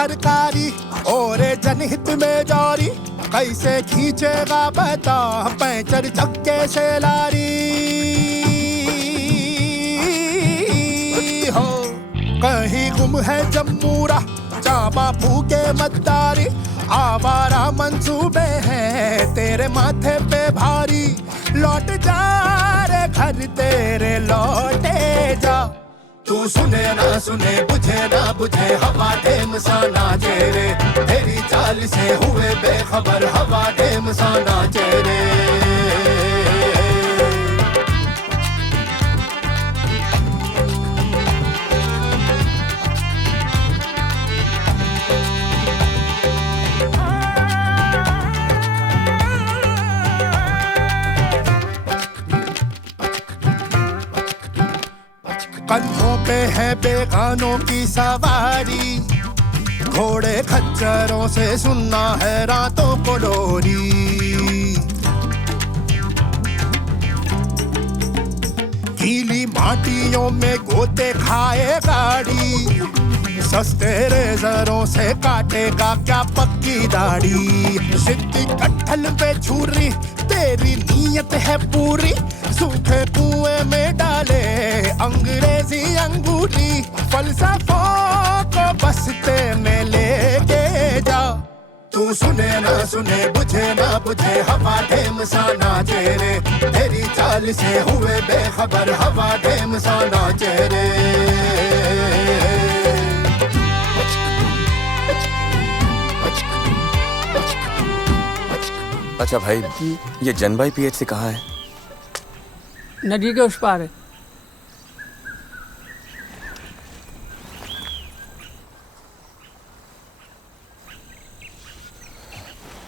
सरकारी और जनहित में जारी, कैसे खींचेगा बता पैंचर चक्के से लारी हो। कहीं गुम है जम्मूरा चाबा फूके मद्दारी, आवारा मंसूबे हैं तेरे माथे पे भारी। लौट जा रे घर तेरे लौटे जा, तू सुने ना सुने बुझे ना बुझे हवा ढेम सा नाचे रे, तेरी चाल से हुए बेखबर हवा ढेम सा नाचे रे। कंधों पे है बेगानों की सवारी, घोड़े खच्चरों से सुनना है रातों को लोरी। गीली माटियों में गोते खाए गाड़ी, सस्ते रेजरों से काटेगा क्या पक्की दाढ़ी। सिद्धी कट्ठल पे छुरी तेरी नीयत है पूरी, सूखे कुएं में डाले अंग्रेजी अंगूठी। फलसफों को बसते में लेके जा, तू सुने ना सुने बुझे ना बुझे हवा ढेम सा नाचे रे, तेरी चाल से हुए बेखबर हवा ढेम सा नाचे रे। अच्छा भाई, ये जनभाई PHC कहाँ है? नदी के उस पार है।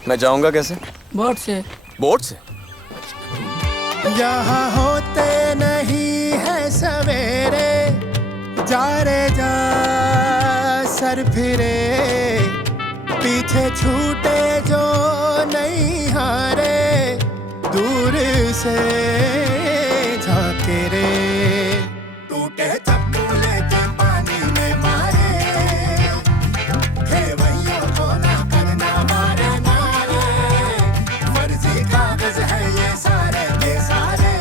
मैं जाऊंगा कैसे? बोट से। बोट से? यहाँ होते नहीं है सवेरे, जा रे जा सर फिरे, पीछे छूटे जो नहीं हारे, दूर से झाके रे। टूटे चप्पू लेके पानी में मारे, खेवैयों को ना करना मारे नारे, फर्जी कागज है ये सारे के सारे,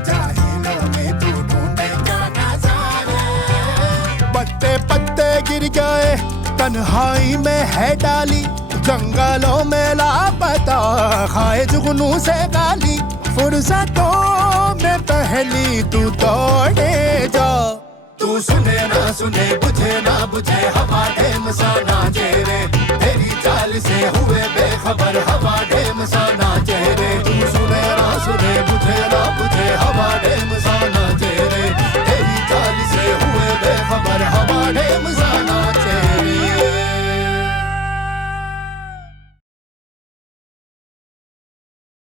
जाहिलों में तू ढूंढे क्या नजारे। पत्ते पत्ते गिर गए तन्हाई में है डाली, जंगलों में लापता खाए जुगनू से गाली। फुर्सतों में पहली तू दौड़े जा, तू सुने ना सुने बुझे ना बुझे हवा ढेम सा नाचे रे, तेरी चाल से हुए बेखबर